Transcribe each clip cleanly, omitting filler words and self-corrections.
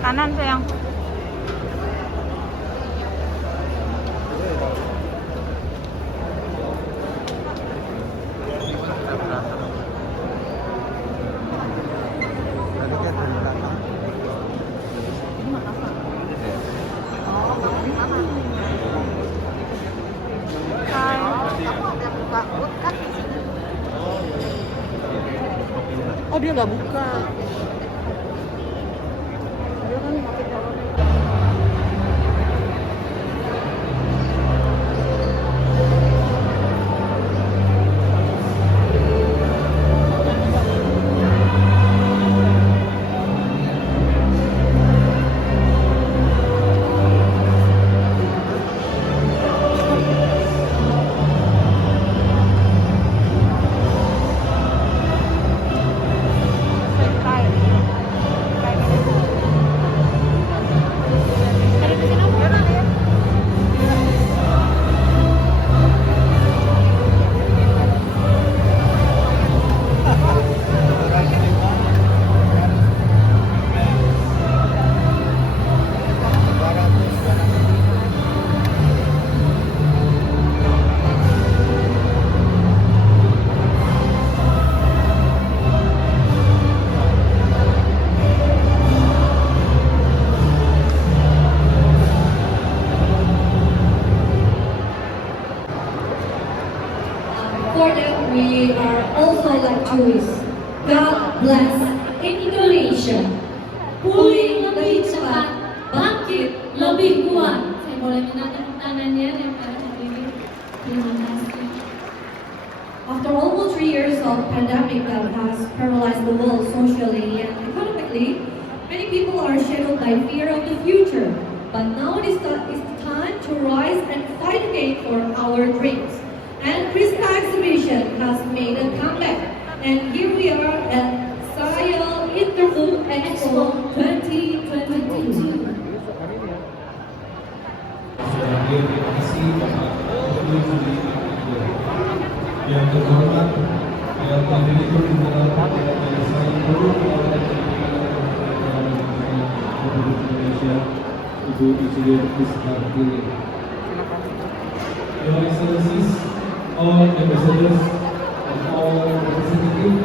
Kanan sayang. Oh, dia nggak buka. Dia kan pakai calon. For that, we are also like tourists. God bless Indonesia. Pulih lebih cepat, bangkit lebih kuat. Saya boleh minta tepuk tangannya yang pada hari ini. Terima kasih. After almost 3 years of pandemic that has paralyzed the world socially and economically, many people are shadowed by fear of the future. But now it is the time to rise and fight again for our dreams. And Krista Exhibition has made a comeback. And here we are at Saya Interlude Expo 2022. Terima kasih Bapak yang terhormat yang Direktur Jenderal Saya Republik Indonesia Ibu Insinyur Krista Tiwi. Your Excellencies, all ambassadors and all representatives,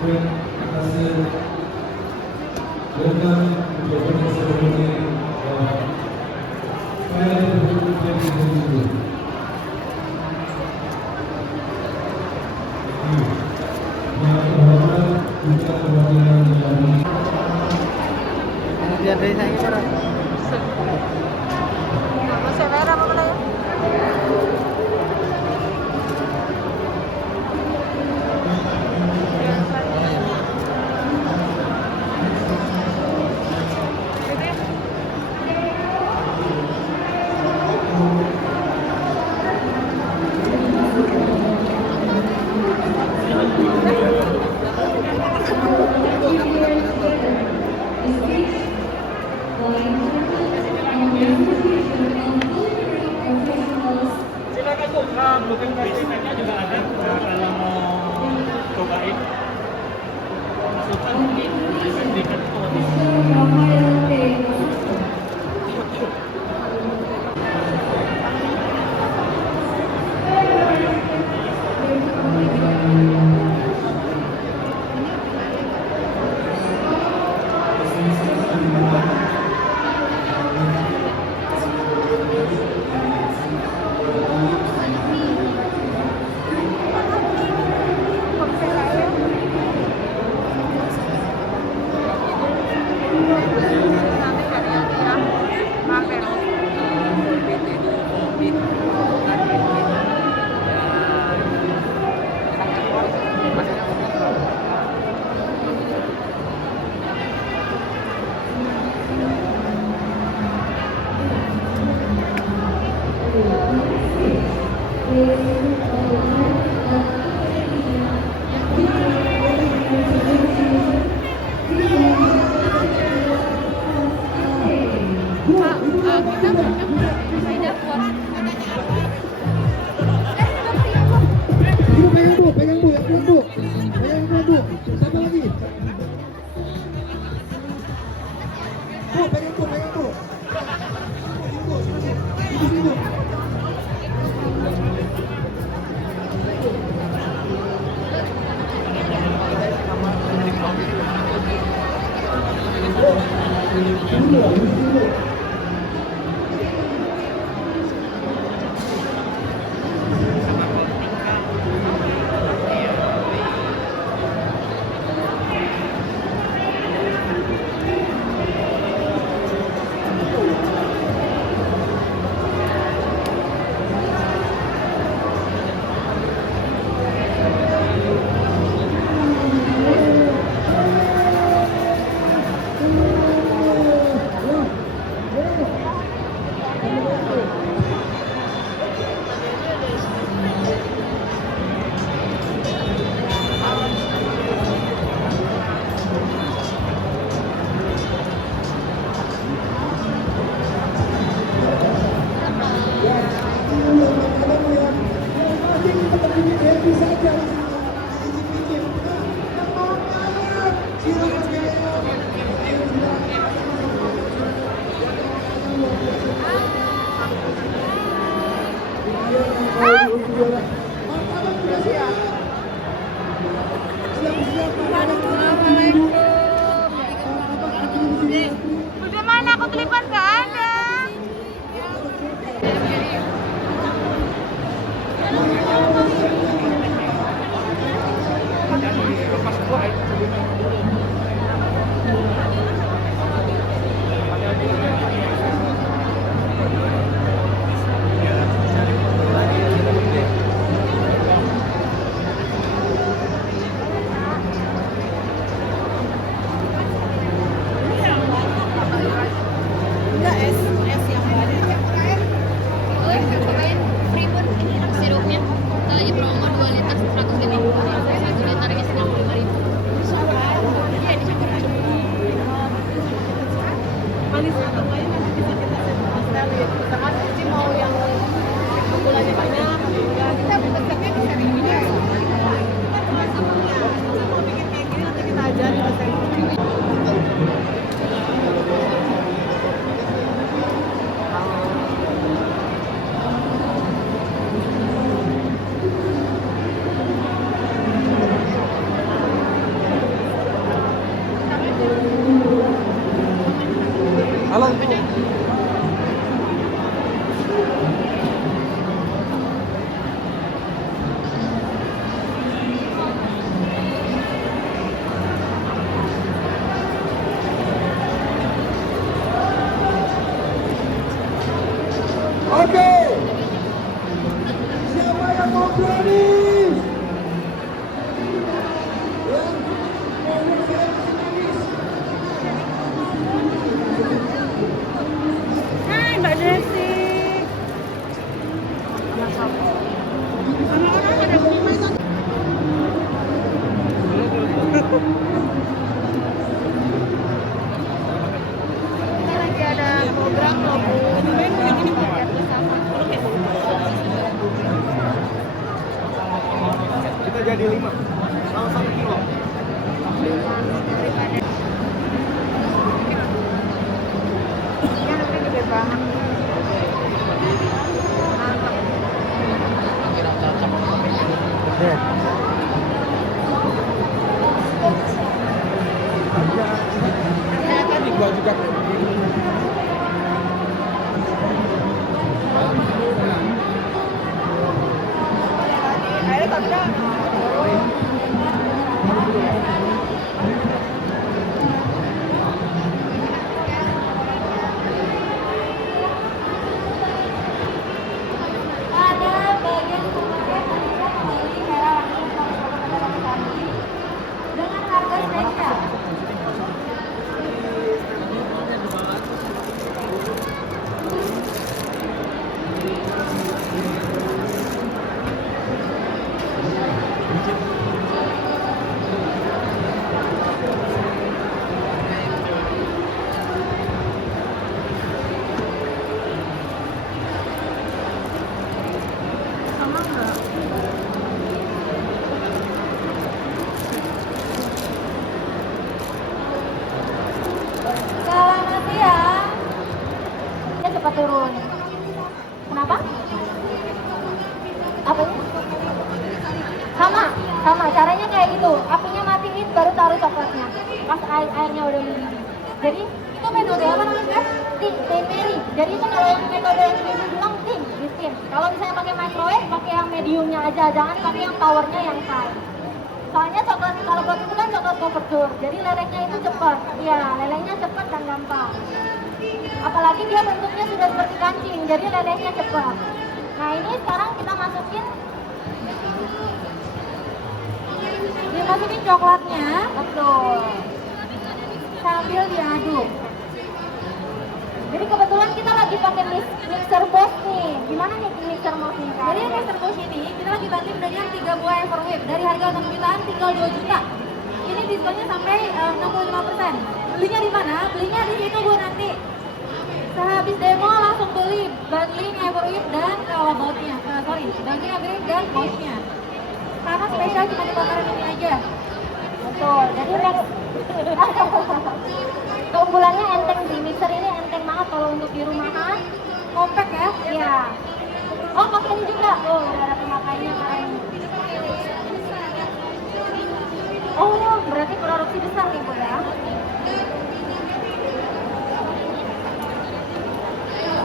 friends, ASEAN, welcome to the opening ceremony of Saya Interlude 2022. Yang terhormat juga perwakilan dari Lihat dari saya cara. Masih merah apa lagi? Silakan Bu, booking price-nya juga ada kalau mau cobain. Masukkan mungkin tiket Ibu pegang bu, pegang bu, yang kuat bu, pegang yang kuat bu. Satu lagi. Bu, pegang bu, pegang bu. Ibu sini bu. Udah mana aku telepon nggak ada. Enggak es yang baru. Oh, cobain Freeport ini sirupnya. Kita aja promo 2 liter 100 gini. 1 liternya 95.000. Iya, dicampur aja. Manis atau enggaknya nanti bisa kita set style ya. Misalkan Cici mau yang gulanya banyak atau enggak. Kita resepnya bisa kayak gini ya. Kita mau bikin kayak gini nanti kita ajarin resepnya. Halo. Oke. Siapa yang mau brownies? Ya, mau saya masih nangis. Hai Mbak Desi. Kita lagi ada program loh Bu. Yang ini buat Kita jadi 5. Mau 1 kilo. Iya nanti gede banget. Ini gua juga. Ayo Tanda. turun. Kenapa? Apanya? Sama caranya kayak gitu. Apinya matiin baru taruh coklatnya. Pas airnya udah mendidih. Jadi itu metode apa namanya? Tin Mary. Jadi itu kalau yang metode yang bilang tin, di steam. Kalau misalnya pakai microwave, pakai yang mediumnya aja, jangan pakai yang powernya yang high. Soalnya coklat kalau buat itu kan coklat couverture, jadi lelehnya itu cepat. Iya, lelehnya cepat dan gampang. Apalagi dia bentuknya sudah seperti kancing, jadi lelehnya cepat. Nah ini sekarang kita masukin coklatnya, betul. Sambil diaduk. Jadi kebetulan kita lagi pakai mixer Bosch nih. Gimana nih mixer Bosch ini? Jadi mixer Bosch ini kita lagi banding dengan 3 buah Everwave. Dari harga 6 jutaan tinggal 2 juta. Ini diskonnya sampai 65%. Belinya di mana? Belinya di situ Bu nanti. Sehabis demo langsung beli bundling Everwave dan bautnya. Bundling Everwave dan Bosch-nya. Karena spesial cuma dibakaran ini aja. Betul. Jadi keunggulannya enteng sih, mixer ini enteng banget kalau untuk di rumahan. Compact ya? Iya. Oh, pakai ini juga. Oh, udah ada pemakainya sekarang. Oh, berarti produksi besar nih Bu ya.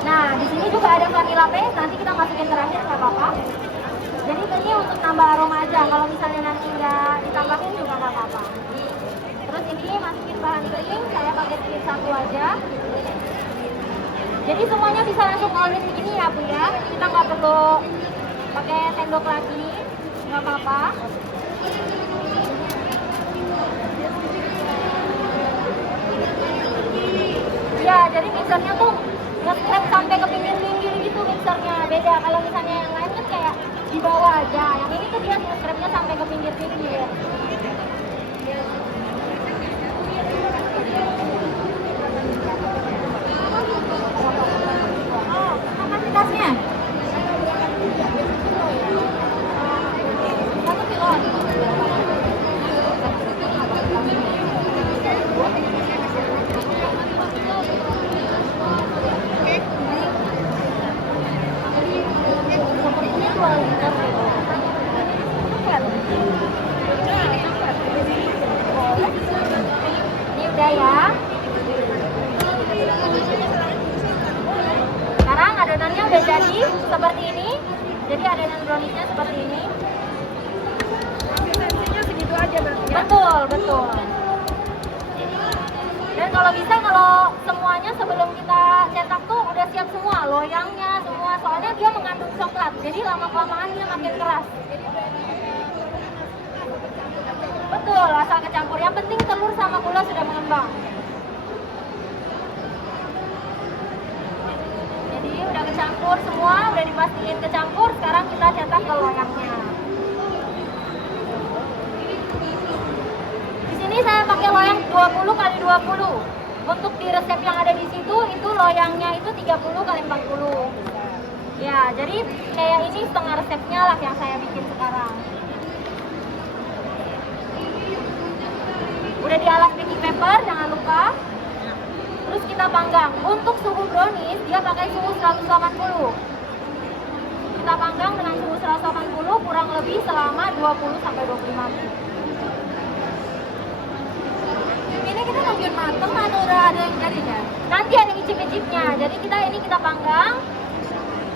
Nah, di sini juga ada vanilla paste, nanti kita masukin terakhir nggak apa-apa. Jadi ini untuk tambah aroma aja, kalau misalnya nanti nggak ditambahin juga nggak apa-apa. Terus ini masukin bahan kering, saya pakai sedikit satu aja. Jadi semuanya bisa langsung all-in begini ya Bu ya. Kita nggak perlu pakai sendok lagi, nggak apa-apa. Ya, jadi mixernya tuh nge-scrap sampai ke pinggir-pinggir gitu mixernya. Beda kalau misalnya yang lain kan kayak di bawah aja. Yang ini tuh dia nge-scrapnya sampai ke pinggir-pinggir. Oh, kapasitasnya 1 kilo. Ini udah ya. Sekarang adonannya udah jadi seperti ini. Jadi adonan browniesnya seperti ini. Konsistensinya segitu aja berarti ya? Betul, betul. Dan kalau bisa kalau semuanya sebelum kita cetak tuh udah siap semua, loyangnya semua. Soalnya dia mengandung coklat, jadi lama-kelamaan dia makin keras. Betul, asal kecampur. Yang penting telur sama gula sudah mengembang. Jadi udah kecampur semua, udah dipastiin kecampur. Sekarang kita cetak ke loyangnya. Di sini saya pakai loyang 20 kali 20. Untuk di resep yang ada di situ itu loyangnya itu 30 kali 40. Ya, jadi kayak ini setengah resepnya lah yang saya bikin sekarang. Udah dialas baking paper, jangan lupa. Terus kita panggang. Untuk suhu brownies dia pakai suhu 180. Kita panggang dengan suhu 180 kurang lebih selama 20 sampai 25 menit. Ini kita nungguin mateng atau udah ada yang jadi ya? Nanti ada icip-icipnya. Jadi kita panggang.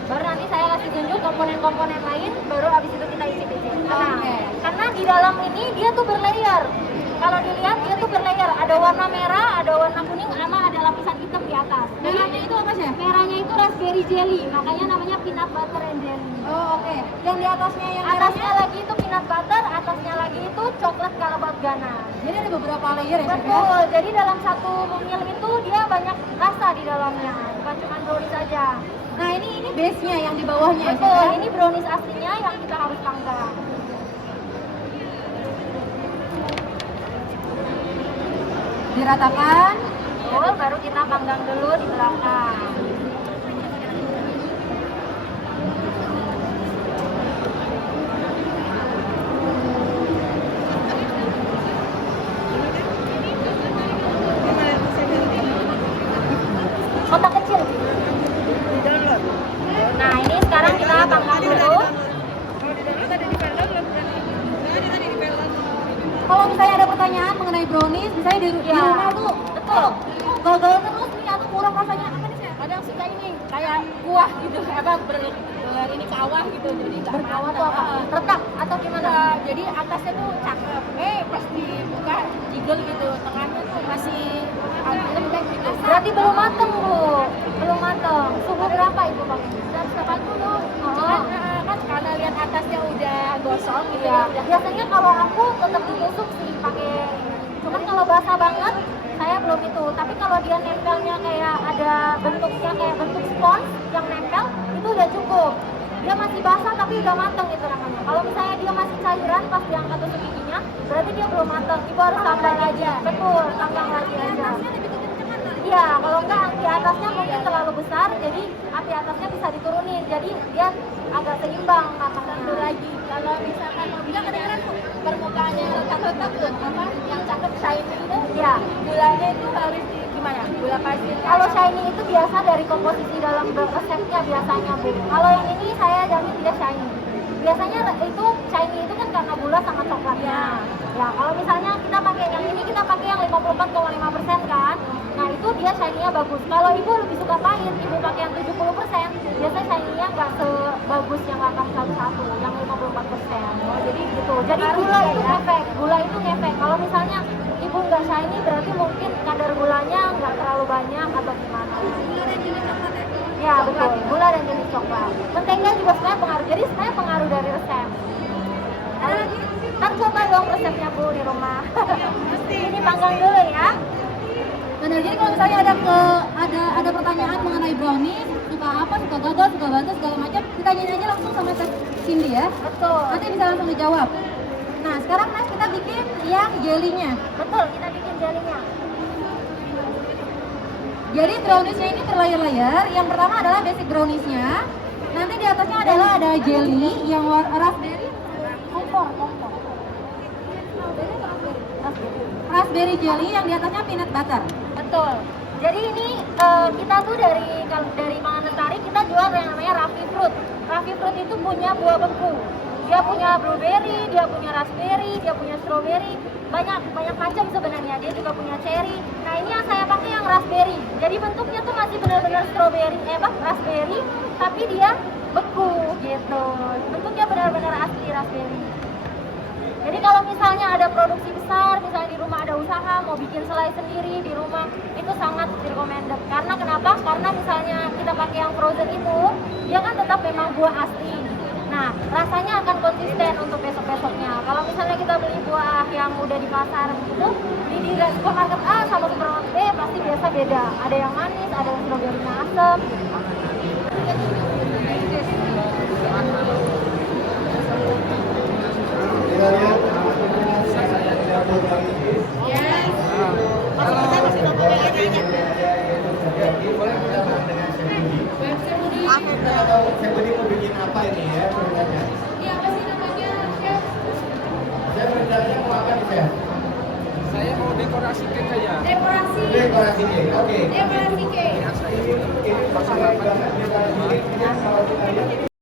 Baru nanti saya kasih tunjuk komponen-komponen lain, baru abis itu kita icip-icip. Nah, karena di dalam ini dia tuh berlayer. Kalau dilihat dia tuh berlayer, ada warna merah, ada warna kuning, sama ada lapisan hitam di atas. Merahnya itu apa sih? Merahnya itu raspberry jelly, makanya namanya peanut butter and jelly. Oh, oke. Yang di atasnya yang atasnya lagi itu peanut butter, atasnya lagi itu coklat kalabat ganache. Jadi ada beberapa layer ya? Betul. Jadi dalam satu mungil itu dia banyak rasa di dalamnya, bukan cuma brownies saja. Nah ini base-nya yang di bawahnya. Betul. Ini brownies aslinya yang kita harus panggang. Diratakan, baru kita panggang dulu di belakang. Kotak kecil. di rumah tuh betul. Gagal terus nih atau kurang rasanya apa nih? Kadang suka ini kayak kuah gitu, apa ini kawah gitu, jadi nggak Berkawah tuh apa? Retak atau gimana? jadi atasnya tuh cakep, pas dibuka jiggle gitu, tengahnya tuh masih agak lembek gitu. Berarti belum mateng Bu, belum mateng. Suhu berapa Ibu pakai? 180. Oh. Kan karena lihat atasnya udah gosong gitu Iya. ya. Biasanya kalau aku tetap ditusuk sih pakai ini. Cuman kalau basah banget saya belum itu. Tapi kalau dia nempelnya kayak ada bentuknya kayak bentuk spons yang nempel itu udah cukup. Dia masih basah tapi udah mateng itu namanya. Kalau misalnya dia masih cairan pas diangkat tusuk giginya, berarti dia belum mateng. Ibu harus tambah lagi. Betul, tambah lagi aja. Iya, kalau enggak di atasnya mungkin terlalu besar, jadi api atasnya bisa diturunin. Jadi dia agak seimbang matangnya. Satu lagi, kalau misalkan mobilnya kedengeran tuh permukaannya retak-retak tuh, apa yang cakep shiny itu, Iya. gulanya itu harus gimana? Gula pasir. Kalau shiny itu biasa dari komposisi dalam resepnya biasanya Bu. Kalau yang ini saya jamin dia shiny. Biasanya itu shiny itu kan karena gula sama coklatnya. Ya, kalau misalnya kita pakai yang ini kita pakai yang 54,5% kan. Nah itu dia shiny-nya bagus. Kalau ibu lebih suka pahit, ibu pakai yang 70%, biasanya shiny-nya nggak sebagus yang atas 101, yang 54%. Oh, jadi gitu. Jadi gula itu ngefek, gula itu ngefek. Kalau misalnya ibu nggak shiny, berarti mungkin kadar gulanya nggak terlalu banyak atau gimana. Ya betul, gula dan jenis coklat. Mentega juga sebenarnya pengaruh, jadi sebenarnya pengaruh dari resep. Ntar coba dong resepnya Bu di rumah. Ini panggang dulu ya. Benar, jadi kalau misalnya ada pertanyaan mengenai brownies, suka apa, suka gagal, suka bantu, segala macam, ditanyain aja langsung sama Chef Cindy ya. Betul. Nanti bisa langsung dijawab. Nah, sekarang Mas kita bikin yang jelinya. Betul, kita bikin jelinya. Jadi browniesnya ini terlayar-layar. Yang pertama adalah basic browniesnya. Nanti di atasnya adalah ada jelly yang raspberry, raspberry jelly yang di atasnya peanut butter. Betul. Jadi ini kita tuh dari Pangandaran kita jual yang namanya Raffi Fruit. Raffi Fruit itu punya buah beku. Dia punya blueberry, dia punya raspberry, dia punya strawberry, banyak macam sebenarnya. Dia juga punya cherry. Nah ini yang saya pakai yang raspberry. Jadi bentuknya tuh masih benar-benar strawberry, raspberry, tapi dia beku gitu. Bentuknya benar-benar asli raspberry. Jadi kalau misalnya ada produksi besar, misalnya di rumah ada usaha, mau bikin selai sendiri di rumah, itu sangat recommended. Karena kenapa? Karena misalnya kita pakai yang frozen itu, dia kan tetap memang buah asli. Nah, rasanya akan konsisten untuk besok-besoknya. Kalau misalnya kita beli buah yang udah di pasar gitu, di supermarket A sama supermarket B pasti biasa beda. Ada yang manis, ada yang stroberinya asam. Kita lihat saya dapur kali ini. Boleh kita bahas dengan Chef Budi. Chef Budi mau bikin apa ini ya ceritanya? Saya rencananya mau apa nih Chef? Saya mau dekorasi cake aja. Dekorasi cake, oke. Dekorasi cake. Ini masalah banget kita bikin kalau kita lihat.